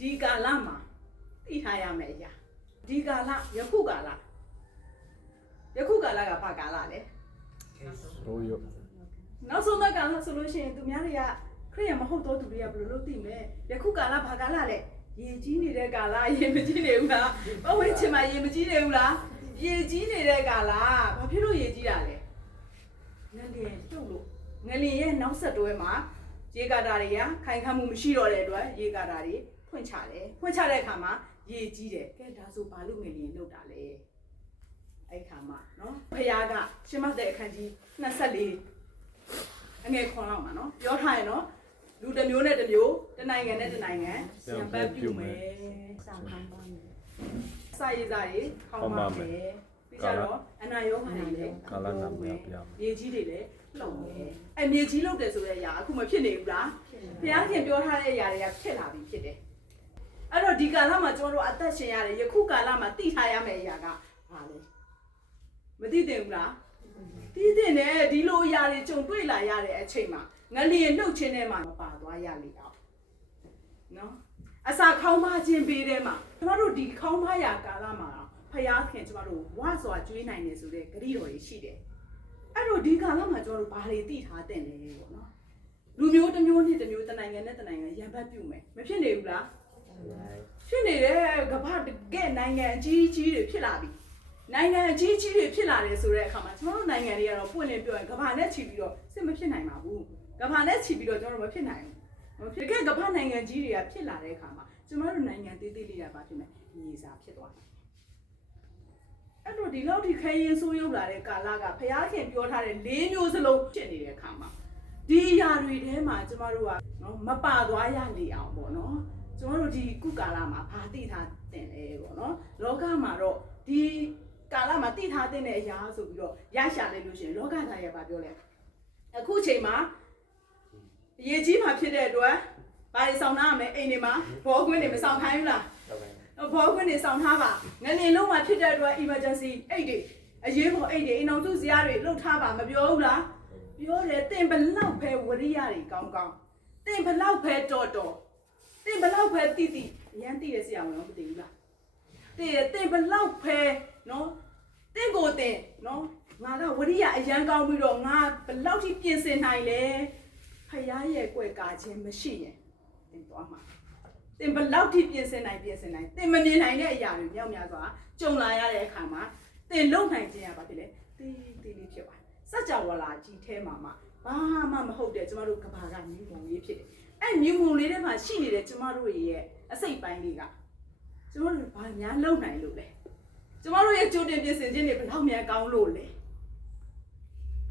ဒီကာလမှာသိထားရမယ်အရာဒီကာလယခုကာလကဘာကာလလဲနောက်ဆုံးကာလဆိုလို့ရှိရင်သူများတွေကခရိယာမဟုတ်တော့သူတွေကဘယ်လိုလုပ်သိမလဲယခုကာလဘာကာလလဲရေကြီးနေတဲ့ကာလရေမကြီးနေဘူးလားပဝေးချင်မှာရေမကြီးနေဘူးလားရေကြီးနေတဲ့ကာလဘာဖြစ်လို့ရေကြီးတာလဲငလျင်ကျုပ်လို့ငလျင်ရဲ့နောက်ဆက်တွဲမှာရေကာတာတွေကခိုင်ခန့်မှုမရှိတော့တဲ့အတွက်ရေကာတာတွေဖွင့်ချတယ်ဖွင့်ချတဲ့အခါမှာရေကြီးတယ်ကဲဒါဆိုဘာလို့ငလျင်လောက်တာလဲအဲ့ခါမှာနော်ဖခင်ကရှင်းမတဲ့အခန်းကြီး24အငယ်ခွန်လောက်မှာနော်ပြောထားရင်နော်လူတစ်မျိုးနဲ့တစ်မျိုးတစ်နိုင်ငံနဲ့တစ်နိုင်ငံစံပတ်ပြုမယ်စံခံပါမယ်စာရေးစာတွေခေါင်းပါမယ်ပြီးကြတော့အနာရောဂါတွေလည်းကာလနာမပြမြေကြီးတွေလည်းလုံမယ်အဲ့မြေကြီးလုံတယ်ဆိုတဲ့အရာအခုမဖြစ်နေဘူးလားဘုရားခင်ပြောထားတဲ့အရာတွေကဖြစ်လာပြီဖြစ်တယ်အဲ့တော့ဒီကာလမှာကျွန်တော်တို့အသက်ရှင်ရတယ်ယခုကာလမှာသိထားရမယ့်အရာကဘာလဲမသိတင်ဘူးလားသိတင်တယ်ဒီလိုအရာတွေကြုံတွေ့လာရတဲ့အချိန်မှာငလျင်နှုတ်ခြင်းထဲမှာမပါသွားရလေအောင်နော်အစာခေါင်းမခြင်းပေးထဲမှာကျွန်တော်တို့ဒီခေါင်းမရာကာလမှာဖယားခင်ကျွန်တော်တို့ဝါစွာကျွေးနိုင်နေဆိုတဲ့ဂရုတော်ကြီးရှိတယ်အဲ့တော့ဒီကာလမှာကျွန်တော်တို့ဘာတွေသိထားတဲ့လဲပေါ့နော်လူမျိုးတစ်မျိုးနဲ့တစ်မျိုးတစ်နိုင်ငံနဲ့တစ်နိုင်ငံရံပတ်ပြုမယ်မဖြစ်နေဘူးလားဖြစ်နေတယ်ကမ္ဘာတကယ်နိုင်ငံအကြီးကြီးတွေဖြစ်လာပြီနိုင်ငံအကြီးကြီးတွေဖြစ်လာတယ်ဆိုတဲ့အခါမှာကျွန်တော်တို့နိုင်ငံတွေကတော့ပွင့်လင်းပြောရင်ကမ္ဘာနဲ့ချီပြီးတော့စစ်မဖြစ်နိုင်ပါဘူးကမ္ဘာနဲ့ချီပြီးတော့ကျွန်တော်တို့မဖြစ်နိုင်ဘူးတကယ်ကမ္ဘာနိုင်ငံကြီးတွေကဖြစ်လာတဲ့အခါမှာကျွန်တော်တို့နိုင်ငံသေးသေးလေးတွေပါဖြစ်မယ်မြေစာဖြစ်သွားတယ်အဲ့တော့ဒီလောက်ထိခဲရင်ဆိုးရုပ်လာတဲ့ကာလကဘုရားခင်ပြောထားတဲ့၄မျိုးစလုံးဖြစ်နေတဲ့အခါမှာဒီအရာတွေထဲမှာကျွန်တော်တို့ကနော်မပါသွားရလေအောင်ပေါ့နော်ကျွန်တော်တို့ဒီကုကာလမှာဘာသိထားတင်လဲပေါ့နော်လောကမှာတော့ဒီကာလမှာသိထားတဲ့အရာဆိုပြီးတော့ရရှာလိုက်လို့ရှိရင်လောကသားရဲ့ဘာပြောလဲအခုချိန်မှာအရေးကြီးမှဖြစ်တဲ့အတွက်ဘာတွေဆောင်ထားရမလဲအိမ်တွေမှာဘောခွင်းတွေမဆောင်ခိုင်းဘူးလားဘောခွင်းတွေဆောင်ထားပါငလျင်လုံးမှာဖြစ်တဲ့အတွက် emergency အိတ်တွေအရေးပေါ်အိတ်တွေအိမ်အောင်စုစရာတွေလှုပ်ထားပါမပြောဘူးလားပြောတယ်တင်ဘလောက်ပဲဝရိယတွေကောင်းကောင်းတင်ဘလောက်ပဲတော်တင်ဘလောက်ပဲတိအရန်တိတဲ့ဆရာဝန်တော့မသိဘူးလားတင်ဘလောက်ပဲနော်တင်ကိုတင်နော်ငါကဝရိယအရန်ကောင်းပြီးတော့ငါဘလောက်ထိပြင်ဆင်နိုင်လဲဖယားရဲ့ကွယ်ကာခြင်းမရှိရင်တင်သွားမှာတင်ဘလောက်ထိပြင်ဆင်နိုင်တင်မမြင်နိုင်တဲ့အရာတွေမြောက်များစွာကြုံလာရတဲ့အခါမှာတင်လုံနိုင်ခြင်းရပါဖြစ်လေတီးလေးဖြစ်သွားစัจ java လာကြီးแท้မှာဘာမှမဟုတ်တဲ့ကျမတို့ကဘာကမြူမုံလေးဖြစ်တယ်အဲ့မြူမုံလေးထဲမှာရှိနေတဲ့ကျမတို့ရဲ့အစိတ်ပိုင်းလေးကကျမတို့ဘာများလုံနိုင်လို့လဲကျမတို့ရဲ့ကြိုတင်ပြင်ဆင်ခြင်းတွေဘယ်လောက်များကောင်းလို့လဲ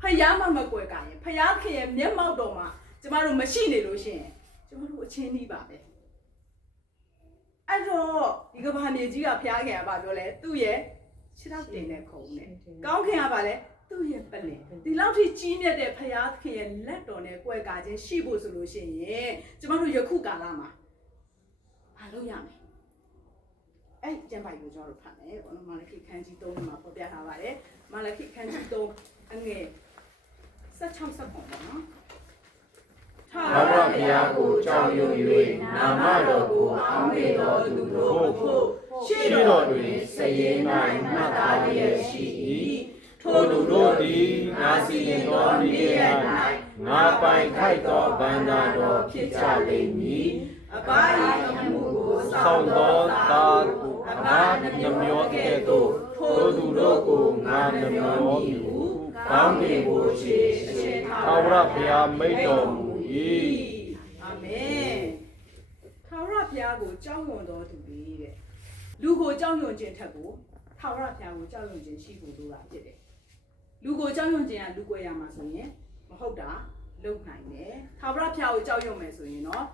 ဖယားမကွယ်ကရင်ဖယားခင်ရဲ့မျက်မှောက်တော်မှာကျမတို့မရှိနေလို့ရှိရင်ကျမတို့အချင်းကြီးပါပဲအဲ့တော့ဒီကဘာမြေကြီးကဖယားခင်ကဘာပြောလဲသူ့ရဲ့ခြေထောက်တင်တဲ့ခုံနဲ့ကောင်းခင်ကဘာလဲသူ့ရဲ့ပလင်ဒီလောက်ထိကြီးမြတ်တဲ့ဖယားခင်ရဲ့လက်တော်နဲ့ကွယ်ကာခြင်းရှိဖို့ဆိုလို့ရှိရင်ကျမတို့ယခုကာလမှာဘာလုပ်ရမလဲအဲ့ကျမ်းပိုင်ကိုကျွန်တော်တို့ဖတ်မယ်ဘောနော်မာလခိခန်းကြီး3မှာပေါ်ပြထားပါတယ်မာလခိခန်းကြီး3အငယ်16ဆက်ပေါ့နော်ထာဝရဘုရားကိုကြောက်ရွံ့၍နာမတော်ကိုအောက်မေ့တော်သူတို့ဖို့ရှေ့တော်တွင်စည်ရင်၌မှတ်သားလျက်ရှိ၏ထိုသူတို့သည်ငါစီရင်တော်မူရ၌ငါပိုင်ထိုက်သောဗန္တာတော်ဖြစ်ကြလိမ့်မည်အပါယီအမှုကိုဆောင်းတော်သာအဘာနှမျောကဲ့သို့ထိုသူတို့ကိုငါနှမျောမည်ဟုကောင်းကင်ကိုရှိထာဝရဘုရားမိန့်တော်မူ၏အာမင်ထာဝရဘုရားကိုကြောက်ရွံ့တော်သူတွေတဲ့လူကိုကြောက်ရွံ့ခြင်းထက်ကိုထာဝရဘုရားကိုကြောက်ရွံ့ခြင်းရှိဖို့လိုတာဖြစ်တယ်လူကိုကြောက်ရွံ့ခြင်းကလူကွယ်ရမှာဆိုရင်မဟုတ်တာလုံနိုင်တယ်ထာဝရဘုရားကိုကြောက်ရွံ့မယ်ဆိုရင်တော့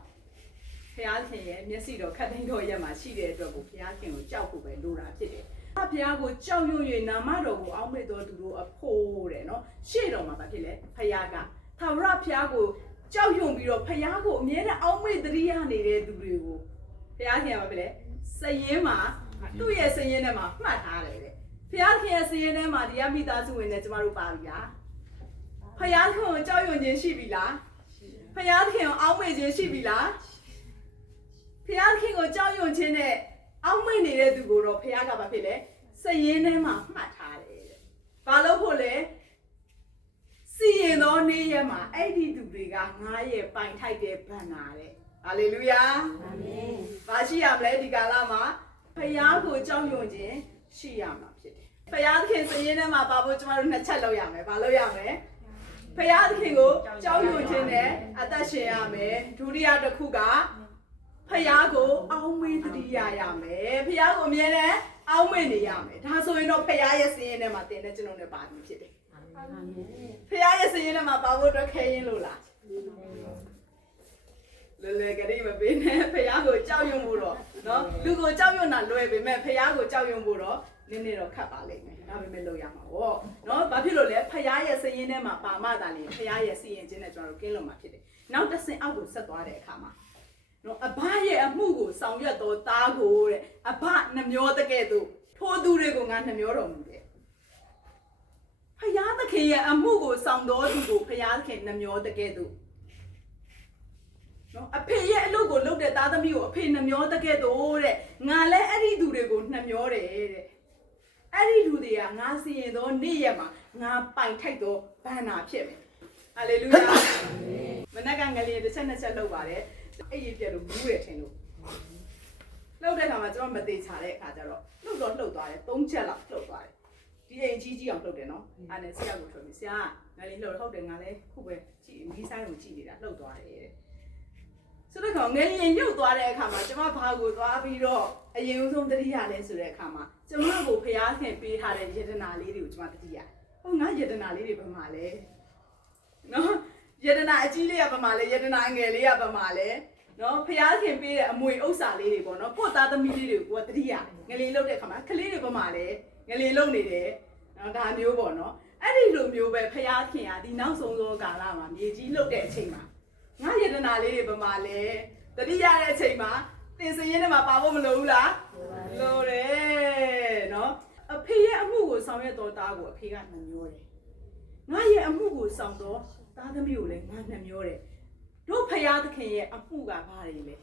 ဘုရားခင်ရဲ့မျက်စိတော်ခတ်သိမ်းတော်ရဲ့မှာရှိတဲ့အတွက်ကိုဘုရားခင်ကိုကြောက်ဖို့ပဲလိုတာဖြစ်တယ်ဘုရားကိုကြောက်ရွံ့၍နာမတော်ကိုအောက်မေ့တော်သူတို့အဖို့တဲ့နော်ရှေ့တော်မှာဘာဖြစ်လဲဘုရားကထာဝရဘုရားကိုကြောက်ရွံ့ပြီးတော့ဘုရားကိုအမြဲတမ်းအောက်မေ့သတိရနေတဲ့သူတွေကိုဘုရားခင်ကဘာဖြစ်လဲစရင်မှာသူ့ရဲ့စရင်ထဲမှာမှတ်ထားတယ်တဲ့ဘုရားခင်ရဲ့စရင်ထဲမှာဒီကမိသားစုဝင်နဲ့ကျမတို့ပါပြီလားဘုရားခင်ကိုကြောက်ရွံ့ခြင်းရှိပြီလားဘုရားခင်ကိုအောက်မေ့ခြင်းရှိပြီလား ဖျားခင်ကိုကြောက်ရွံ့ခြင်းနဲ့အောက်မေ့နေတဲ့သူကိုတော့ဖျားကဘာဖြစ်လဲစည်ရင်းထဲမှာမှတ်ထားတယ်တဲ့ဘာလို့ဖို့လဲစီရင်သောနေ့ရက်မှာအဲ့ဒီသူတွေကငါရဲ့ပိုင်ထိုက်တဲ့ဗန္နာတဲ့ဟာလေလုယာအာမင်ဘာရှိရမလဲဒီကာလမှာဖျားကိုကြောက်ရွံ့ခြင်းရှိရမှာဖြစ်တယ်ဖျားခင်စည်ရင်းထဲမှာပါဖို့ကျမတို့နှစ်ချက်လုပ်ရမယ်ဘာလုပ်ရမလဲဖျားသခင်ကိုကြောက်ရွံ့ခြင်းနဲ့အသက်ရှင်ရမယ်ဒုတိယတစ်ခုကဖျားကိုအောင်းမေးတတိယရမယ်ဖျားကိုအမြဲတမ်းအောင်းမေးနေရမယ်ဒါဆိုရင်တော့ဖျားရဲ့စည်ရင်ထဲမှာတင်တဲ့ကျွန်တော်နဲ့ပါပြီးဖြစ်တယ်ဖျားရဲ့စည်ရင်ထဲမှာပါဖို့အတွက်ခဲရင်လို့လားလေကလေးမပေးနဲ့ဖျားကိုကြောက်ရွံ့ဖို့တော့နော်လူကိုကြောက်ရွံ့တာလွယ်ပေမဲ့ဖျားကိုကြောက်ရွံ့ဖို့တော့နည်းနည်းတော့ခတ်ပါလိမ့်မယ်ဒါပေမဲ့လုပ်ရမှာပေါ့နော်ဘာဖြစ်လို့လဲဖျားရဲ့စည်ရင်ထဲမှာပါမှသာလေဖျားရဲ့စည်ရင်ခြင်းနဲ့ကျွန်တော်တို့ကင်းလို့မှာဖြစ်တယ်နောက်တစ်ဆင့်အောက်ကိုဆက်သွားတဲ့အခါမှာနော်အဘရဲ့အမှုကိုဆောင်ရွက်တော်သားကိုတဲ့အဘနှမျောတကဲ့သို့ထိုးသူတွေကိုငါနှမျောတော်မူတယ်ဖယားသခင်ရဲ့အမှုကိုဆောင်တော်သူကိုဖယားသခင်နှမျောတကဲ့သို့နော်အဖေရဲ့အလုပ်ကိုလုပ်တဲ့သားသမီးကိုအဖေနှမျောတကဲ့သို့တဲ့ငါလည်းအဲ့ဒီသူတွေကိုနှမျောတယ်တဲ့အဲ့ဒီလူတွေကငါစီရင်သောနေ့ရက်မှာငါပိုင်ထိုက်သောဘန္နာဖြစ်မယ်ဟာလေလုယာမနက်ကငလျင်တစ်ချက်နှစ်ချက်လုပ်ပါတယ်အဲ့ဒီပြက်လို့ဘူးရထင်လို့လှုပ်တဲ့အခါမှာကျွန်တော်မသေးချတဲ့အခါကျတော့လှုပ်တော့လှုပ်သွားတယ်၃ချက်လောက်လှုပ်သွားတယ်ဒီအိမ်ကြီးအောင်လှုပ်တယ်နော်အဲ့နဲ့ဆရာကိုထွက်ပြီးဆရာငါလေးလှုပ်ဟုတ်တယ်ငါလည်းခုပဲကြည့်မီးဆိုင်ကိုကြည့်နေတာလှုပ်သွားတယ်တဲ့ဆိုတော့ငလျင်ရုပ်သွားတဲ့အခါမှာကျွန်မဘာကိုသွားပြီးတော့အရင်ဆုံးတတိယလဲဆိုတဲ့အခါမှာကျွန်မကိုဖျားခင်ပေးထားတဲ့ယတနာလေးတွေကိုကျွန်မတတိယဟုတ်ငါယတနာလေးတွေဘာမှလဲနော်ယတနာအကြီးလေးကဘာမှလဲယတနာငယ်လေးကဘာမှလဲနော်ဖျားခင်ပေးတဲ့အမွေဥစ္စာလေးတွေပေါ့နော်ကိုယ့်သားသမီးလေးတွေကိုတတိယငလျင်လုတ်တဲ့အခါမှာကလေးတွေဘာမှလဲငလျင်လုတ်နေတယ်နော်ဒါမျိုးပေါ့နော်အဲ့ဒီလိုမျိုးပဲဖျားခင်ကဒီနောက်ဆုံးသောကာလမှာမြေကြီးလုတ်တဲ့အချိန်မှာငါယတနာလေးတွေဘာမှလဲတတိယတဲ့အချိန်မှာတင်စရင်ထဲမှာပါဖို့မလိုဘူးလားလိုတယ်နော်အဖေရဲ့အမှုကိုဆောင်ရွက်တော်သားကိုအဖေကနှမျောတယ်ငါရဲ့အမှုကိုဆောင်တော်သားသမီးကိုလည်းငါနှမျောတယ်တို့ဖယားသခင်ရဲ့အမှုကဘာတွေလဲ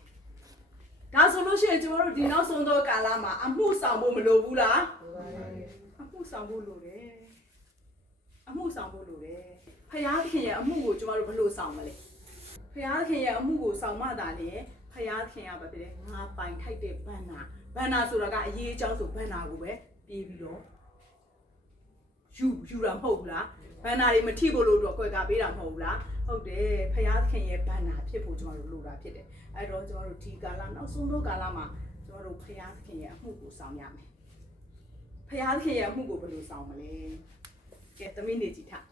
ဒါဆိုလို့ရှိရင်ကျွန်တော်တို့ဒီနောက်ဆုံးသောကာလမှာအမှုဆောင်ဖို့မလိုဘူးလားအမှုဆောင်ဖို့လိုတယ်အမှုဆောင်ဖို့လိုတယ်ဖယားသခင်ရဲ့အမှုကိုကျွန်တော်တို့ဘယ်လိုဆောင်မလဲဖယားသခင်ရဲ့အမှုကိုဆောင်မှသာလေဖယားသခင်ကဘာဖြစ်လဲငါပိုင်ထိုက်တဲ့ဘန္နာဆိုတာကအရေးအကြောင်းဆိုဘန္နာကိုပဲပြေးပြီးတော့ယူတာမဟုတ်ဘူးလားဘန္နာတွေမထိဖို့လို့တော့ကွယ်ကာပေးတာမဟုတ်ဘူးလားဟုတ်တယ်ဖယားသခင်ရဲ့ဘန္နာဖြစ်ဖို့ကျွန်တော်တို့လိုတာဖြစ်တယ်အဲ့တော့ကျွန်တော်တို့ဒီကာလနောက်ဆုံးသောကာလမှာကျွန်တော်တို့ဖယားသခင်ရဲ့အမှုကိုဆောင်ရမယ်ဖယားသခင်ရဲ့အမှုကိုဘယ်လိုဆောင်မလဲကဲသမီးနေကြည့်ထား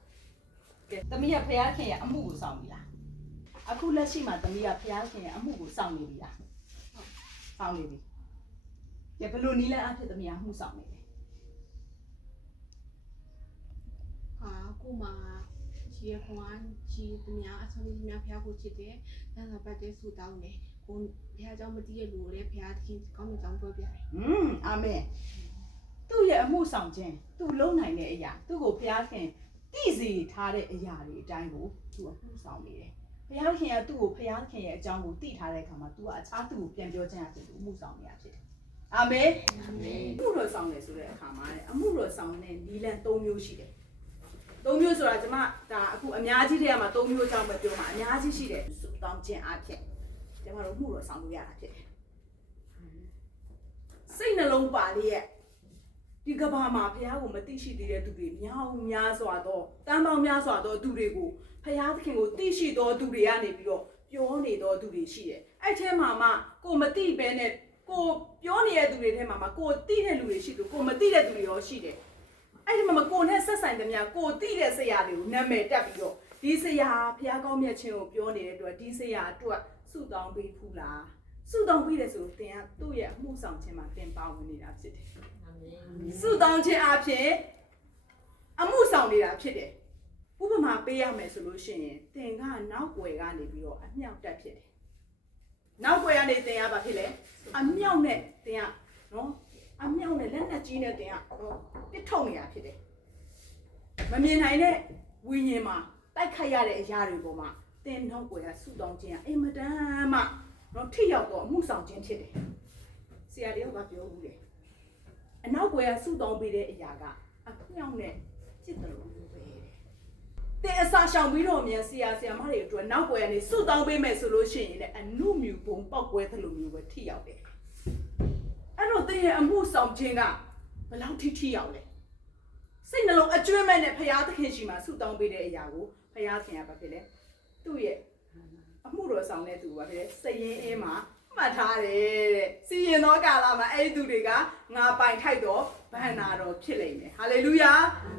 ကဲသမီးကဖယားသခင်ရဲ့အမှုကိုဆောင်ပြီလားအခုလက်ရှိမှာသမီးကဖယားခင်ရဲ့အမှုကိုစောင့်နေပြီလားစောင့်နေပြီကဲဘယ်လိုနည်းလဲအဖြစ်သမီးကမှုစောင့်နေလဲဟာကိုမကြီးခွန်ကြီးသူများအဆောင်ကြီးများဖျားကိုချစ်တယ်။ဒါသာပတ်တဲ့ဆူတောင်းတယ်။ကိုဖျားเจ้าမတည့်ရလို့လေဖျားသခင်ကောင်းတဲ့ကြောင်းပြောပြတယ်။အာမင်။သူ့ရဲ့အမှုဆောင်ခြင်းသူ့လုံးနိုင်တဲ့အရာသူ့ကိုဖျားခင်တည်စီထားတဲ့အရာတွေအတိုင်းကိုသူအမှုဆောင်နေတယ်။ဖျားခင်ကသူ့ကိုဖျားခင်ရဲ့အကြောင်းကိုတည်ထားတဲ့အခါမှာသူကအခြားသူ့ကိုပြန်ပြောခြင်းအဖြစ်သူအမှုဆောင်နေရဖြစ်တယ်။အာမင်။အာမင်။အမှုတော်ဆောင်တယ်ဆိုတဲ့အခါမှာအမှုတော်ဆောင်တဲ့နီလန်၃မျိုးရှိတယ်။၃မျိုးဆိုတာကျွန်မဒါအခုအများကြီးတည်းကမှ၃မျိုးအကြောင်းပဲပြောမှာအများကြီးရှိတယ်စုတောင်းခြင်းအဖြစ်ကျွန်တော်တို့မှုတော်ဆောင်လို့ရတာဖြစ်တယ်စိတ်နှလုံးပါလေးရဲ့ဒီကဘာမှာဖះကိုမသိရှိသေးတဲ့သူတွေများစွာသောတန်ပေါင်းများစွာသောသူတွေကိုဖះသခင်ကိုသိရှိသောသူတွေကနေပြီးတော့ပြောနေသောသူတွေရှိတယ်အဲ့ထဲမှာမှကိုမသိဘဲနဲ့ကိုပြောနေတဲ့သူတွေထဲမှာမှကိုသိတဲ့လူတွေရှိတယ်ကိုမသိတဲ့သူတွေရောရှိတယ်အဲ့ဒီမှာကိုနဲ့ဆက်ဆိုင်တဲ့များကိုသိတဲ့ဆရာတွေကိုနာမည်တက်ပြီးတော့ဒီဆရာဖះကောင်းမြတ်ခြင်းကိုပြောနေတဲ့အတွက်ဒီဆရာအတွက်ဆုတောင်းပေးဖူးလားဆုတောင်းပေးတယ်ဆိုသင်ကသူ့ရဲ့အမှုဆောင်ခြင်းမှာသင်ပါဝင်နေတာဖြစ်တယ်အာမင်ဆုတောင်းခြင်းအဖြစ်အမှုဆောင်နေတာဖြစ်တယ်ဥပမာပေးရမယ်ဆိုလို့ရှိရင်သင်ကနောက်ွယ်ကနေပြီးတော့အမြောက်တက်ဖြစ်တယ်နောက်ွယ်ကနေသင်ကဘာဖြစ်လဲအမြောက်နဲ့သင်ကနော်အမြောက်နဲ့လက်နက်ကြီးနဲ့တင်ပစ်ထုတ်နေတာဖြစ်တယ်မမြင်နိုင်တဲ့ဝိညာဉ်မှာတိုက်ခိုက်ရတဲ့အရာတွေပေါ်မှာသင်နောက်ွယ်ကဆူတောင်းခြင်းအင်မတန်မှ နော်ထိရောက်တော့အမှုဆောင်ခြင်းဖြစ်တယ်ဆရာတွေကပြောဘူးတယ်အနောက်ကွယ်ကစုတောင်းပေးတဲ့အရာကအမြောက်နဲ့จิตတယ်လို့ပဲတဲ့အစာရှောင်ပြီးတော့မြန်ဆရာမတွေအတွက်နောက်ကွယ်ကနေစုတောင်းပေးမယ်ဆိုလို့ရှိရင်လည်းအနုမြူပုံပောက်ကွဲသလိုမျိုးပဲထိရောက်တယ်အဲ့တော့တဲ့ရဲ့အမှုဆောင်ခြင်းကဘယ်လောက်ထိရောက်လဲစိတ်နှလုံးအကျွမ်းမဲ့နဲ့ဖရာသခင်ရှိမှစုတောင်းပေးတဲ့အရာကိုဖရာသခင်ကဘာဖြစ်လဲသူ့ရဲ့အမှုတော်ဆောင်တဲ့သူဘာဖြစ်လဲစရင်အင်းမှာမှတ်ထားတယ်တဲ့စီရင်သောကာလမှာအဲ့ဒီသူတွေကငါပိုင်ထိုက်တော့ဘန္နာတော်ဖြစ်လိမ့်မယ်ဟာလေလုယာ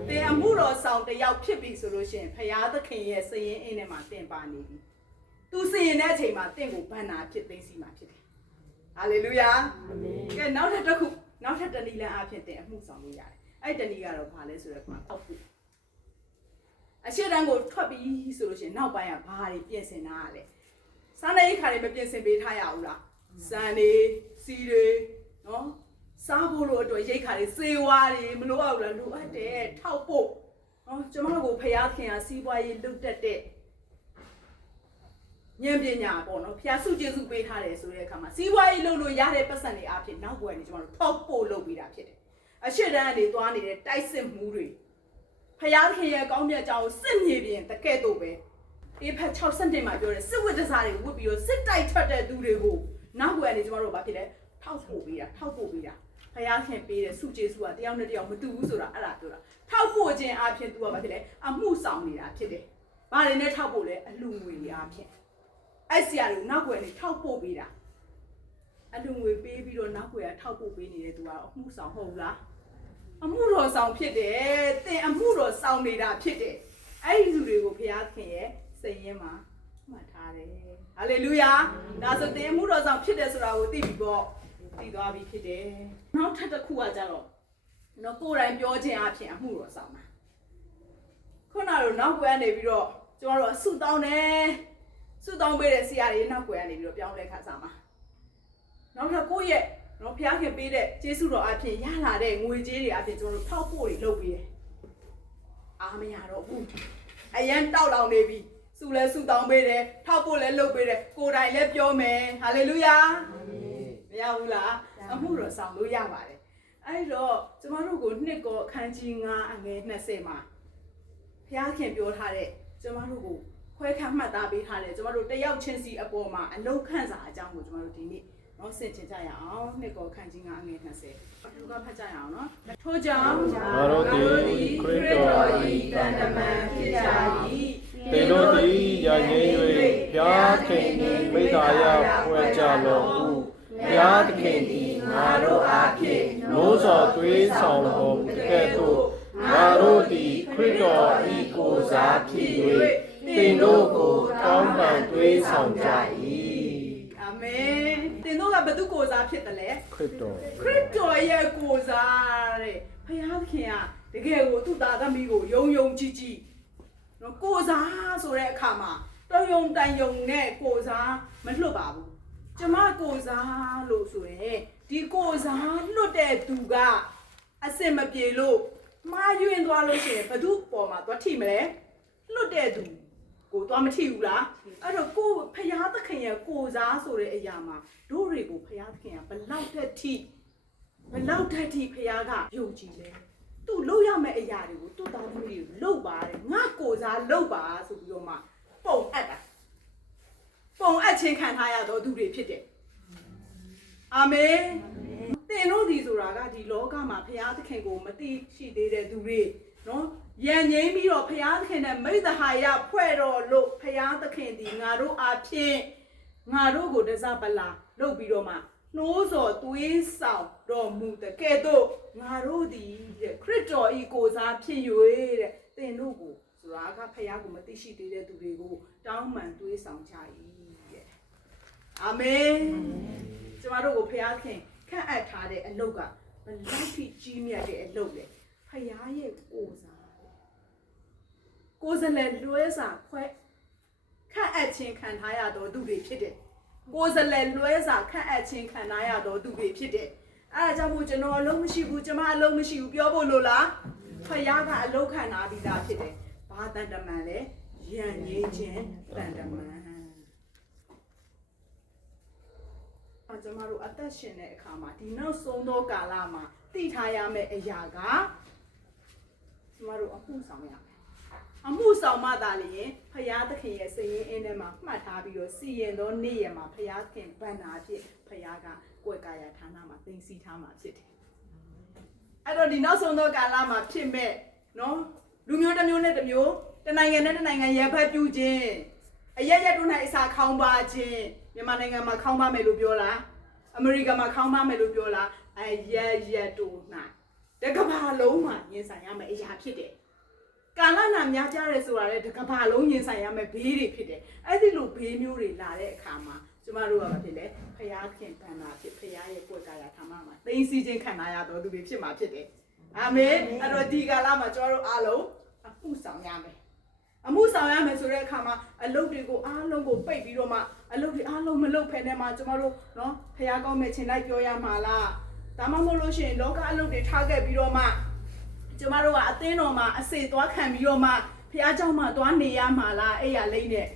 သင်အမှုတော်ဆောင်တစ်ယောက်ဖြစ်ပြီဆိုလို့ရှိရင်ဖရာသခင်ရဲ့စရင်အင်းထဲမှာသင်ပါနေပြီသူစီရင်တဲ့အချိန်မှာသင်ကိုဘန္နာဖြစ်သိသိမှာဖြစ်တယ်ဟာလေလုယာအာမင်ကဲနောက်ထပ်တနည်းလမ်းအဖြစ်သင်အမှုဆောင်လို့ရတယ်အဲ့တနည်းကတော့ဘာလဲဆိုတော့ထောက်ဖို့အရှိတန်းကိုထွက်ပြီးဆိုလို့ရှိရင်နောက်ပိုင်းကဘာတွေပြင်ဆင်တာလဲစားနေခါတွေမပြင်ဆင်ပေးထားရဘူးလားစံတွေစီတွေနော်စားဖို့လို့အတွက်ရိတ်ခါတွေစေဝါတွေမလိုအပ်ဘူးလားလိုအပ်တယ်ထောက်ဖို့နော်ကျမတို့ကိုဖျားခင်ကစီးပွားရေးလုပ်တတ်တဲ့ဉာဏ်ပညာပေါ့နော်ဖျားစုကျေစုပေးထားတယ်ဆိုတဲ့အခါမှာစီးပွားရေးလုပ်လို့ရတဲ့ပတ်စံတွေအဖြစ်နောက်ွယ်နေကျမတို့ထောက်ဖို့လုပ်ပေးတာဖြစ်တယ်အရှိတန်းကနေသွားနေတဲ့တိုက်စစ်မှုတွေဖျားခင်ရဲ့ကောင်းမြတ်ကြောင်းစစ်မြေပြင်တကဲ့သို့ပဲအေဖက်60မှာပြောတယ်စစ်ဝတ်တစားတွေဝတ်ပြီးတော့စစ်တိုက်ထွက်တဲ့သူတွေကိုနောက်ွယ်နေကျမတို့ဘာဖြစ်လဲထောက်ဖို့ပေးတာဖျားခင်ပေးတဲ့စုကျေစုကတယောက်နဲ့တယောက်မတူဘူးဆိုတာအဲ့ဒါပြောတာထောက်ဖို့ခြင်းအဖြစ်သူကဘာဖြစ်လဲအမှုဆောင်နေတာဖြစ်တယ်ဘာတွေနဲ့ထောက်ဖို့လဲအလှငွေတွေအဖြစ်အဲ့ဆရာတွေနောက်ွယ်နေထောက်ဖို့ပေးတာအလှငွေပေးပြီးတော့နောက်ွယ်ကထောက်ဖို့ပေးနေတဲ့သူကတော့အမှုဆောင်ဟုတ်လားအမှုတော်ဆောင်ဖြစ်တယ်သင်အမှုတော်ဆောင်နေတာဖြစ်တယ်အဲ့ဒီလူတွေကိုဘုရားခင်ရဲ့စိတ်ရင်းမှာမှတ်ထားတယ်ဟာလေလုယာဒါဆိုသင်အမှုတော်ဆောင်ဖြစ်တယ်ဆိုတာကိုသိပြီပေါ့သိသွားပြီဖြစ်တယ်နောက်ထပ်တစ်ခုကကြတော့နော်ကိုယ်တိုင်ပြောခြင်းအဖြစ်အမှုတော်ဆောင်တာခုနကတော့နောက်ွယ်ကနေပြီးတော့ကျမတို့အဆုတောင်းတယ်ဆုတောင်းပေးတဲ့ဆရာတွေနောက်ွယ်ကနေပြီးတော့ပြောင်းလဲခါစားမှာနောက်ထပ်ကိုယ့်ရဲ့နော်ဖျားခင်ပေးတဲ့ကျေးဇူးတော်အဖြစ်ရလာတဲ့ငွေကြေးတွေအဖြစ်ကျွန်တော်တို့ထောက်ဖို့တွေလုပ်ပေးတယ်။အားမရတော့ဘူး။အရန်တောက်လောင်နေပြီ။စုလဲစုတောင်းပေးတယ်။ထောက်ဖို့လည်းလုပ်ပေးတယ်။ကိုယ်တိုင်လည်းပြောမယ်။ဟာလေလုယာ။မရဘူးလား။အမှုတော်ဆောင်လို့ရပါတယ်။အဲ့တော့ကျွန်တော်တို့ကိုနှစ်ကောအခန်းကြီး9အငယ်20မှာဖျားခင်ပြောထားတဲ့ကျွန်တော်တို့ကိုခွဲခန့်မှတ်သားပေးထားတယ်။ကျွန်တော်တို့တယောက်ချင်းစီအပေါ်မှာအလုံးခန့်စာအကြောင်းကိုကျွန်တော်တို့ဒီနေ့နော်ဆင်ခြင်ကြရအောင်နှစ်ကောခန်းကြီး9အငယ်20သူကဖတ်ကြရအောင်နော်ထို့ကြောင့်ငါတို့သည်ခရစ်တော်၏တန်တမန်ဖြစ်ကြ၏သင်တို့သည်ရငြိမ်း၍ဘုရားခင်၏မိစ္ဆာယဖွဲ့ကြလော့ဟုဘုရားသခင်သည်ငါတို့အားဖြင့်နိုးစော်သွေးဆောင်တော်မူကဲ့သို့ငါတို့သည်ခရစ်တော်၏ကိုယ်စားဖြစ်၍သင်တို့ကိုတောင်းပန်သွေးဆောင်ကြ၏အာမင်သင်တို့ကဘယ်သူကိုယ်စားဖြစ်တယ်လဲခရစ်တော်ရဲ့ကိုယ်စားတဲ့ဘုရားသခင်ကတကယ်ကိုသူ့သားသမီးကိုယုံကြည်နော်ကိုယ်စားဆိုတဲ့အခါမှာတော်ယုံတန်ယုံနဲ့ကိုယ်စားမလွတ်ပါဘူးကျမကိုယ်စားလို့ဆိုရင်ဒီကိုယ်စားလွတ်တဲ့သူကအစင်မပြေလို့မှားယွင်းသွားလို့ရှိရင်ဘယ်သူပေါ်မှာသွားထိမလဲလွတ်တဲ့သူကိုသွားမထိဘူးလားအဲ့တော့ကိုဖျားသခင်ရဲ့ကိုစားဆိုတဲ့အရာမှာတို့တွေကိုဖျားသခင်ကဘလောက်တည်းထိဖျားကယုံကြည်လဲသူ့လုပ်ရမယ့်အရာတွေကိုသူ့သားသမီးတွေကိုလုပ်ပါတယ်ငါကိုစားလုပ်ပါဆိုပြီးတော့မှပုံအပ်ခြင်းခံထားရတော့သူတွေဖြစ်တယ်အာမင်သင်တို့ဒီဆိုတာကဒီလောကမှာဖျားသခင်ကိုမသိရှိသေးတဲ့သူတွေနော်ရန်ငိမ့်ပြီးတော့ဖျားသခင်နဲ့မိဿဟာယဖွဲ့တော်လို့ဖျားသခင်ဒီငါတို့အဖြစ်ငါတို့ကိုတစားပလာလုပ်ပြီးတော့မှနှိုးဆော်သွေးဆောင်တော်မူတဲ့ကဲ့သို့ငါတို့ဒီတဲ့ခရစ်တော်ဤကိုစားဖြစ်၍တဲ့သင်တို့ကိုဆိုတာကဖျားကိုမသိရှိသေးတဲ့သူတွေကိုတောင်းပန်သွေးဆောင်ကြ၏တဲ့အာမင်ကျမတို့ကိုဖျားခင်ခန့်အပ်ထားတဲ့အလုပ်ကဘယ်လောက်ထိကြီးမြတ်တဲ့အလုပ်လဲဖျားရဲ့ကိုစားကိုယ်စလဲလွဲစာခွဲခန့်အပ်ခြင်းခံထားရတော်သူတွေဖြစ်တယ်ကိုယ်စလဲလွဲစာခန့်အပ်ခြင်းခံထားရတော်သူတွေဖြစ်တယ်အဲဒါကြောင့်မို့ကျွန်တော်အလုံးမရှိဘူးကျမအလုံးမရှိဘူးပြောဖို့လို့လားဖျားကအလုံးခံထားပြီးသားဖြစ်တယ်ဘာတန်တမန်လဲယဉ်ငြိမ်းခြင်းတန်တမန် ကျွန်တော်တို့အသက်ရှင်တဲ့အခါမှာဒီနောက်ဆုံးသောကာလမှာသိထားရမယ့်အရာကကျွန်တော်တို့အမှုဆောင်ရမယ်အမှုဆောင်မှသာလျှင်ဖယားသခင်ရဲ့စိတ်ရင်းအင်းထဲမှာမှတ်ထားပြီးတော့စီရင်သောနေ့ရက်မှာဖယားသခင်ဗန္နာဖြစ်ဖယားကကိုယ်ကာယဌာနမှာသိသိထားမှာဖြစ်တယ်အဲ့တော့ဒီနောက်ဆုံးသောကာလမှာဖြစ်မဲ့နော်လူမျိုးတစ်မျိုးနဲ့တစ်မျိုးတနိုင်ငံနဲ့တနိုင်ငံရဖက်ပြူခြင်းအရရက်တို့၌အစာခေါင်းပါခြင်းမြန်မာနိုင်ငံမှာခေါင်းပါမယ်လို့ပြောလားအမေရိကန်မှာခေါင်းပါမယ်လို့ပြောလားအရရက်တို့၌တကဘာလုံးမှာရင်ဆိုင်ရမယ့်အရာဖြစ်တယ်ကာလနာများကြရဲဆိုတာလေတကဘာလုံးရင်ဆိုင်ရမယ့်ဘေးတွေဖြစ်တယ်အဲ့ဒီလိုဘေးမျိုးတွေလာတဲ့အခါမှာကျမတို့ကဘာဖြစ်လဲဖယားခင်ဗန္နာဖြစ်ဖယားရဲ့ကိုယ်ကာယဌာနမှာသိသိချင်းခံရတော်သူတွေဖြစ်မှာဖြစ်တယ်အာမင်အဲ့တော့ဒီကာလမှာကျမတို့အားလုံးအမှုဆောင်ရမယ်အမှုဆောင်ရမယ်ဆိုတဲ့အခါမှာအလုပ်တွေကိုအားလုံးကိုပိတ်ပြီးတော့မှအလုပ်တွေအားလုံးမလုပ်ဖ ೇನೆ မှာကျမတို့နော်ဖယားကောင်းမဲ့ချိန်လိုက်ပြောရမှာလားဒါမှမဟုတ်လို့ရှိရင်လောကအလုပ်တွေထားခဲ့ပြီးတော့မှကျမတို့ကအသင်းတော်မှာအစေသွားခံပြီးတော့မှဖယားเจ้าမှာသွားနေရမှာလားအဲ့ရလိမ့်နဲ့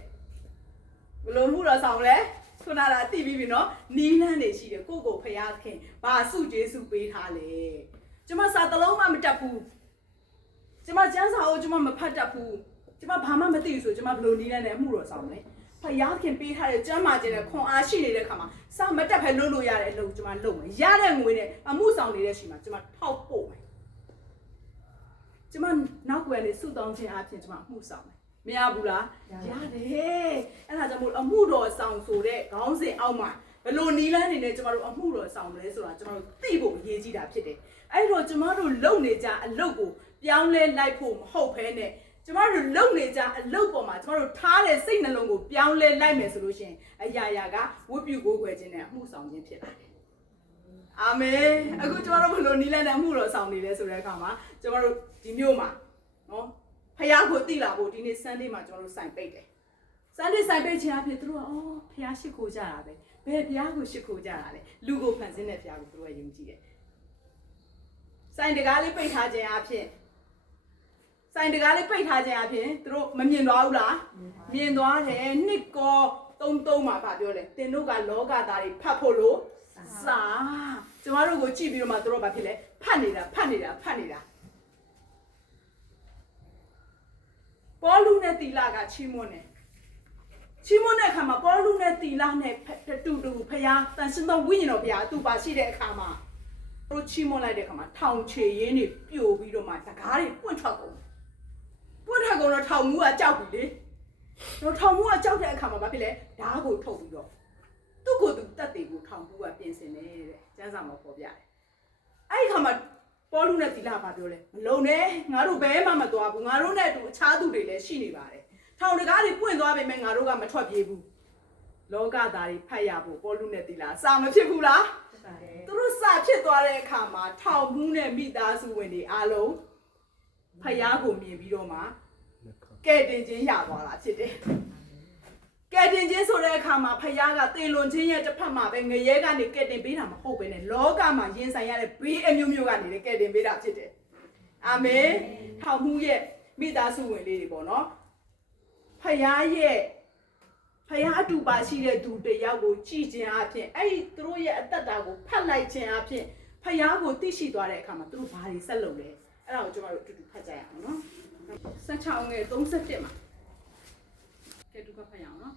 ဘလို့မှုတော့ဆောင်လဲခုနကအသိပြီးပြီနော်နီးလန်းနေရှိတယ်ကိုကိုဖယားခင်ဘာစုကျေးစုပေးထားလဲကျမစာတလုံးမှမတက်ဘူးကျမကျန်းစာကိုကျမမဖတ်တတ်ဘူးကျမဘာမှမသိဘူးဆိုကျမဘလို့နီးလန်းနေအမှုတော့ဆောင်လဲဖယားခင်ပေးထားတဲ့ကျမ်းမာခြင်းနဲ့ခွန်အားရှိနေတဲ့ခါမှာစာမတက်ဖဲလို့ရတဲ့အလုပ်ကျမလုပ်မယ်ရတဲ့ငွေနဲ့အမှုဆောင်နေတဲ့ချိန်မှာကျမထောက်ပို့မယ်ကျမနောက်ွယ်လေးစုတောင်းခြင်းအပြင်ကျမအမှုဆောင်မယ်မရဘူးလားရတယ်အဲ့ဒါကြောင့်မို့အမှုတော်ဆောင်ဆိုတဲ့ခေါင်းစဉ်အောက်မှာဘလို့နီးလန်းနေနဲ့ကျမတို့အမှုတော်ဆောင်မလဲဆိုတာကျမတို့သိဖို့အရေးကြီးတာဖြစ်တယ်အဲ့တော့ကျမတို့လုပ်နေကြအလုပ်ကိုပြောင်းလဲလိုက်ဖို့မဟုတ်ဘဲနဲ့ကျမတို့လုပ်နေကြအလုပ်ပေါ်မှာကျမတို့ထားတဲ့စိတ်နှလုံးကိုပြောင်းလဲလိုက်မယ်ဆိုလို့ရှိရင်အရာရာကဝတ်ပြုကိုးကွယ်ခြင်းနဲ့အမှုဆောင်ခြင်းဖြစ်လာတယ်အာမင်အခုကျမတို့ဘလို့နီးလန်းတဲ့အမှုတော်ဆောင်နေလဲဆိုတဲ့အခါမှာကျမတို့ဒီမျိုးမှာနော်ဖယားကိုသိလာဖို့ဒီနေ့ Sunday မှာကျွန်တော်တို့စိုင်ပိတ်တယ် Sunday စိုင်ပိတ်ခြင်းအဖြစ်သူတို့ကဖယားရှိခိုးကြတာပဲဘယ်ဖယားကိုရှိခိုးကြတာလဲလူကိုဖန်ဆင်းတဲ့ဖယားကိုသူတို့ကယုံကြည်တယ်စိုင်တကားလေးပိတ်ထားခြင်းအဖြစ်စိုင်တကားလေးပိတ်ထားခြင်းအဖြစ်သူတို့မမြင်သွားဘူးလားမြင်သွားတယ်နှစ်ကော33မှာဗာပြောတယ်တင်တို့ကလောကသားတွေဖတ်ဖို့လို့စာကျမတို့ကိုကြည့်ပြီးတော့မှသူတို့ဗာဖြစ်လဲဖတ်နေတာပေါလုနဲ့တီလာကချီးမွမ်းတယ်အခါမှာပေါလုနဲ့တီလာနဲ့တူဖယားတန်ရှင်သောဝိညာဉ်တော်ဖယားသူပါရှိတဲ့အခါမှာသူချီးမွမ်းလိုက်တဲ့အခါမှာထောင်ချေရင်းတွေပြိုပြီးတော့မှတကားတွေပွင့်ထွက်ကုန်တော့ထောင်မူကကြောက်ပြီလေတော့ထောင်မူကကြောက်တဲ့အခါမှာဘာဖြစ်လဲဓားကိုထုတ်ပြီးတော့သူ့ကိုယ်သူတက်တွေကိုထောင်မူကပြင်ဆင်တယ်တဲ့ကျမ်းစာမှာပေါ်ပြတယ်အဲ့ဒီအခါမှာပေါလုနဲ့တီလာဘာပြောလဲမလုံနဲ့ငါတို့ဘဲမှမသွားဘူးငါတို့နဲ့အတူအခြားသူတွေလည်းရှိနေပါတယ်ထောင်တကားတွေပွင့်သွားပေမဲ့ငါတို့ကမထွက်ပြေးဘူးလောကသားတွေဖတ်ရဖို့ပေါလုနဲ့တီလာစာမဖြစ်ဘူးလားဖြစ်ပါတယ်သူတို့စာဖြစ်သွားတဲ့အခါမှာထောင်မှုနဲ့မိသားစုဝင်တွေအားလုံးဖယားကိုမြင်ပြီးတော့မှကဲတင်ခြင်းရသွားတာဖြစ်တယ်ကဲတင်ခြင်းဆိုတဲ့အခါမှာဖယားကသေလွန်ခြင်းရဲ့တစ်ဖက်မှာပဲငရဲကနေကဲတင်ပေးတာမဟုတ်ဘဲနဲ့လောကမှာရင်ဆိုင်ရတဲ့ဘေးအမျိုးမျိုးကနေလည်းကဲတင်ပေးတာဖြစ်တယ်အာမင်ထောင်မှုရဲ့မိသားစုဝင်လေးတွေပေါ့နော်ဖယားအတူပါရှိတဲ့သူတယောက်ကိုကြည်ခြင်းအဖြစ်အဲ့ဒီသူတို့ရဲ့အသက်တာကိုဖတ်လိုက်ခြင်းအဖြစ်ဖယားကိုသိရှိသွားတဲ့အခါမှာသူတို့ဘာတွေဆက်လုပ်လဲအဲ့ဒါကိုကျွန်တော်တို့အတူတူဖတ်ကြရအောင်နော်16ငယ်37မှာကဲတူကဖတ်ရအောင်နော်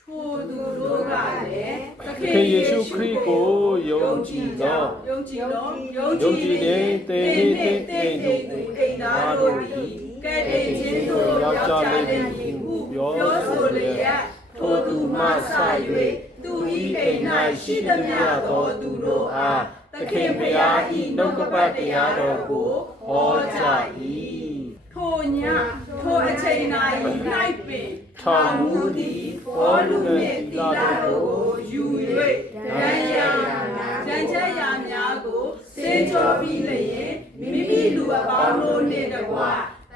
ထိုသူတို့ကလည်းသခင်ယေရှုခရစ်ကိုယုံကြည်တဲ့တေသူအိမ်သားတို့သည်ကဲ့တင်ခြင်းတို့ရောက်ကြလိမ့်မည်ဟုပြောဆိုလျက်ထိုသူမှစ၍သူ၏အိမ်၌ရှိသမျှသောသူတို့အားသခင်ဘုရား၏နှုတ်ကပတ်တရားတော်ကိုဟောကြ၏ထိုညထိုအချိန်၌ပင်ထောင်မူသည်ဘောလူနှင့်တီလာတို့ကိုယူ၍ဒဏ်ချက်ရာများကိုစေကြောပြီးလျင်မိမိလူအပေါင်းတို့နှင့်တကွ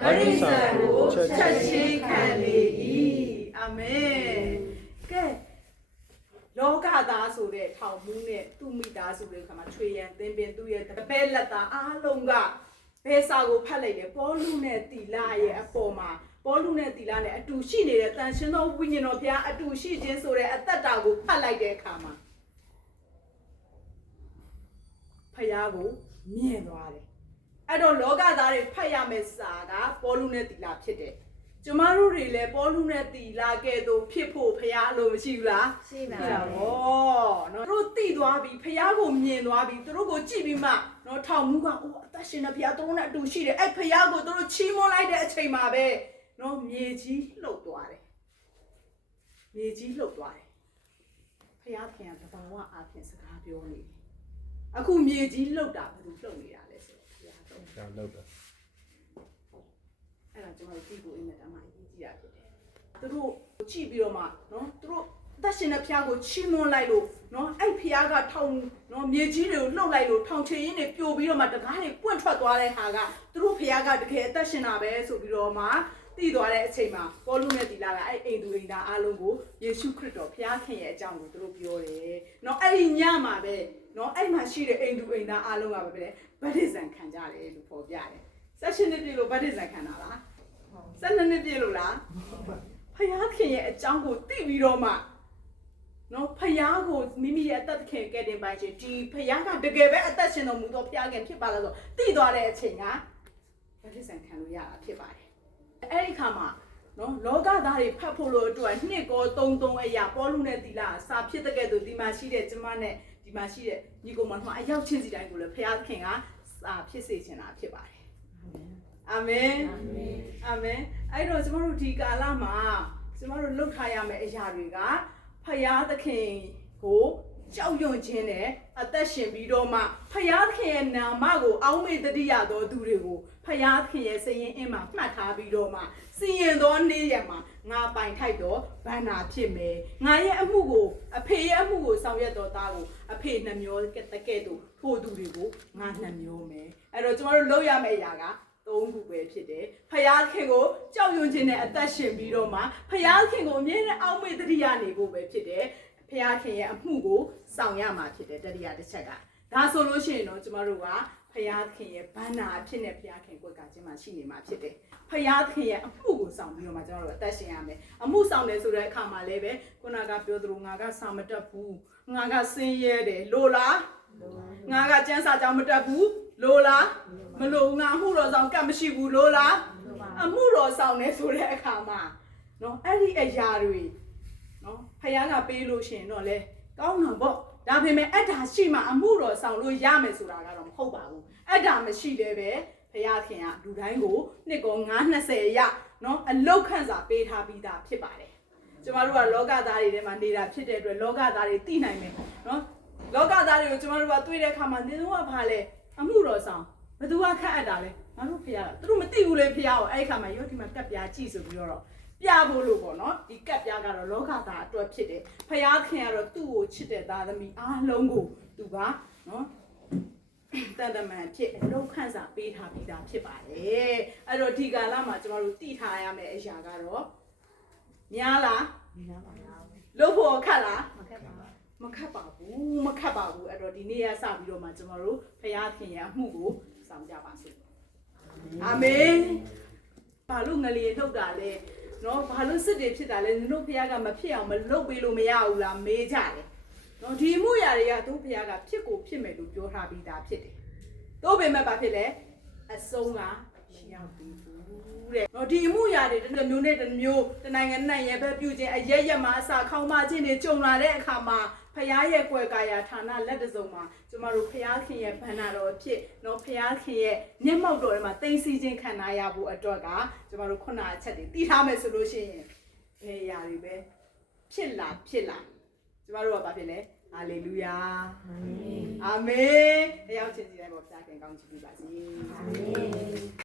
ဗရိစ္ဆာန်ကိုချက်ချင်းခံလေ၏အာမင်ကဲလောကသားဆိုတဲ့ထောင်မှုနဲ့သူ့မိသားစုတွေခါမှာချွေရန်သင်ပင်သူ့ရဲ့တပည့်လက်သားအားလုံးကဘယ်စာကိုဖတ်လိုက်လဲပေါလုနဲ့တီလာရဲ့အပေါ်မှာပေါလုနဲ့တီလာနဲ့အတူရှိနေတဲ့တန်ရှင်သောဝိညာဉ်တော်ဘုရားအတူရှိခြင်းဆိုတဲ့အသက်တာကိုဖတ်လိုက်တဲ့အခါမှာ ယားကိုမြင်သွားတယ်အဲ့တော့လောကသားတွေဖတ်ရမယ့်စာကပေါလုနဲ့တီလာဖြစ်တယ်ကျမတို့တွေလည်းပေါလုနဲ့တီလာကဲ့သို့ဖြစ်ဖို့ဖယားအလိုမရှိဘူးလားရှိပါဘူး။နော်သူတို့တည်သွားပြီဖယားကိုမြင်သွားပြီသူတို့ကိုကြည့်ပြီးမှနော်ထောင်မှုကအိုးအသက်ရှင်တဲ့ဖယားသူတို့နဲ့အတူရှိတယ်အဲ့ဖယားကိုသူတို့ချီးမွမ်းလိုက်တဲ့အချိန်မှာပဲနော်မြေကြီးလှုပ်သွားတယ်။မြေကြီးလှုပ်သွားတယ်။ဖယားခင်ကတဘာဝအားဖြင့်စကားပြောနေတယ်။အခုမြေကြီးလှုပ်တာဘယ်သူလှုပ်နေတာလဲဆိုတော့ဖယားတော့လှုပ်တာအဲ့ဒါကျွန်တော်ကြည့်ဖို့အင်မတန်မှအရေးကြီးတာဖြစ်တယ်။သူတို့ကြည့်ပြီးတော့မှနော်သူတို့သက်ရှင်တဲ့ဖျားကိုချီးမွမ်းလိုက်လို့နော်အဲ့ဖျားကထောင်နော်မြေကြီးတွေကိုလှုပ်လိုက်လို့ထောင်ချင်ရင်းတွေပြိုပြီးတော့မှတကားတွေပွင့်ထွက်သွားတဲ့ဟာကသူတို့ဖျားကတကယ်အသက်ရှင်တာပဲဆိုပြီးတော့မှသိသွားတဲ့အချိန်မှာပေါလုနဲ့တီလာကအဲ့အိမ်သူအိမ်သားအားလုံးကိုယေရှုခရစ်တော်ဖျားခင်ရဲ့အကြောင်းကိုသူတို့ပြောတယ်။နော်အဲ့ဒီညမှာပဲနော်အဲ့မှာရှိတဲ့အိမ်သူအိမ်သားအားလုံးကပဲဗတ္တိဇံခံကြတယ်လို့ဖော်ပြတယ်။ဆက်ရှင်နှစ်ပြည့်လို့ဗတ္တိဇံခံတာလား။12နှစ်ပြည့်လို့လားဖယားခင်ရဲ့အကြောင်းကိုသိပြီးတော့မှနော်ဖယားကိုမိမိရဲ့အသက်ခင်ကဲတင်ပိုင်းချင်းဒီဖယားကတကယ်ပဲအသက်ရှင်တော်မူသောဖယားခင်ဖြစ်ပါလားဆိုသိသွားတဲ့အချိန်ကဗတ္တိဇံခံလို့ရတာဖြစ်ပါတယ်အဲ့ဒီခါမှာနော်လောကသားတွေဖတ်ဖို့လို့အတွက်နှစ်ကော33အရာပေါလုနဲ့တီလာစာဖြစ်တဲ့ကဲ့သို့ဒီမှာရှိတဲ့ကျမနဲ့ဒီမှာရှိတဲ့ညီကောင်မတို့အရောက်ချင်းစီတိုင်းကိုလည်းဖယားခင်ကစာဖြစ်စေချင်တာဖြစ်ပါတယ်အာမင်အာမင်အဲ့တော့ကျမတို့ဒီကာလမှာကျမတို့လုပ်ထားရမယ့်အရာတွေကဖယားသခင်ကိုကြောက်ရွံ့ခြင်းနဲ့အသက်ရှင်ပြီးတော့မှဖယားသခင်ရဲ့နာမကိုအောက်မေ့တတိယသောသူတွေကိုဖယားသခင်ရဲ့စည်ရင်အင်းမှာမှတ်ထားပြီးတော့မှစီရင်သောနေ့ရက်မှာငါပိုင်ထိုက်သောဗန္နာဖြစ်မယ်ငါရဲ့အမှုကိုအဖေရဲ့အမှုကိုဆောင်ရွက်တော်သားကိုအဖေနှမျောတကဲ့သို့ထိုသူတွေကိုငါနှမျောမယ်အဲ့တော့ကျမတို့လုပ်ရမယ့်အရာက3ခုပဲဖြစ်တယ်ဖယားခင်ကိုကြောက်ရွံ့ခြင်းနဲ့အသက်ရှင်ပြီးတော့မှဖယားခင်ကိုအမြဲတမ်းအောက်မေ့တတိယနေဖို့ပဲဖြစ်တယ်ဖယားခင်ရဲ့အမှုကိုဆောင်ရမှာဖြစ်တယ်တတိယတစ်ချက်ကဒါဆိုလို့ရှိရင်တော့ကျမတို့ကဖယားခင်ရဲ့ဘန္နာအဖြစ်နဲ့ဖယားခင်ကိုယ်ကခြင်းမှာရှိနေမှာဖြစ်တယ်ဖယားခင်ရဲ့အမှုကိုဆောင်ပြီးတော့မှကျမတို့အသက်ရှင်ရမယ်အမှုဆောင်တယ်ဆိုတဲ့အခါမှာလည်းပဲခုနကပြောသလိုငါကစာမတက်ဘူးငါကစင်းရဲတယ်လို့လားငါကကျန်းစာကြောင်မတက်ဘူးလို့လားမလို့ငါအမှုတော်ဆောင်ကတ်မရှိဘူးလို့လားအမှုတော်ဆောင်နေဆိုတဲ့အခါမှာနော်အဲ့ဒီအရာတွေနော်ဖယားကပေးလို့ရှိရင်တော့လေကောင်းတာပေါ့ဒါပေမဲ့အဲ့ဒါရှိမှအမှုတော်ဆောင်လို့ရမယ်ဆိုတာကတော့မဟုတ်ပါဘူးအဲ့ဒါမရှိလည်းပဲဖယားခင်ကလူတိုင်းကိုနှစ်ကော920ရနော်အလောက်ခန့်စာပေးထားပြီးသားဖြစ်ပါတယ်ကျမတို့ကလောကသားတွေထဲမှာနေတာဖြစ်တဲ့အတွက်လောကသားတွေသိနိုင်မယ်နော်လောကသားတွေကိုကျမတို့ကတွေ့တဲ့အခါမှာနေတော့ကဘာလဲအမှုတော်ဆောင်ဘယ်သူကခန့်အပ်တာလဲငါတို့ဖယားကသူတို့မသိဘူးလေဖယားကိုအဲ့ဒီခါမှာရောဒီမှာကပ်ပြားကြည့်ဆိုပြီးတော့ပြဖို့လို့ပေါ့နော်ဒီကပ်ပြားကတော့လောကသားအတွက်ဖြစ်တယ်ဖယားခင်ကတော့သူ့ကိုချစ်တဲ့သားသမီးအားလုံးကိုသူကနော်တန်တမန်ဖြစ်အလောက်ခန့်စာပေးထားပြီးသားဖြစ်ပါတယ်အဲ့တော့ဒီကာလမှာကျမတို့သိထားရမယ့်အရာကတော့များလားလို့ဖို့ခက်လားမခက်ပါဘူးအဲ့တော့ဒီနေ့ရစပြီးတော့မှကျမတို့ဖယားခင်ရဲ့အမှုကိုဆောင်ကြပါစို့အာမင်ဘာလို့ငလျင်ထုတ်တာလဲနော်ဘာလို့စစ်တွေဖြစ်တာလဲတို့ဖယားကမဖြစ်အောင်မလုပ်ပေးလို့မရဘူးလားမေးကြတယ်နော်ဒီမှုရာတွေကတို့ဖယားကဖြစ်ကိုဖြစ်မယ်လို့ပြောထားပြီးသားဖြစ်တယ်တို့ပေမဲ့ဘာဖြစ်လဲအဆုံးကရောက်ပြီတဲ့နော်ဒီအမှုရာတွေတစ်မျိုးနဲ့တစ်မျိုးတနိုင်ငံနဲ့ရဲ့ဘက်ပြုခြင်းအရက်ရက်မှာအစာခေါင်းမခြင်းတွေကြုံလာတဲ့အခါမှာဖယားရဲ့ကွယ်ကာယဌာနလက်တစုံမှာကျမတို့ဖယားခင်ရဲ့ဘန္နာတော်ဖြစ်နော်ဖယားခင်ရဲ့မျက်မှောက်တော်ထဲမှာသိသိချင်းခံနာရဖို့အတွက်ကကျမတို့ခုနအချက်တွေတည်ထားမယ်ဆိုလို့ရှိရင်ဘယ်အရာတွေပဲဖြစ်လာကျမတို့ကဘာဖြစ်လဲဟာလေလုယာအာမင်တယောက်ချင်းစီတိုင်းပေါ်ဖယားခင်ကောင်းချီးပေးပါစေအာမင်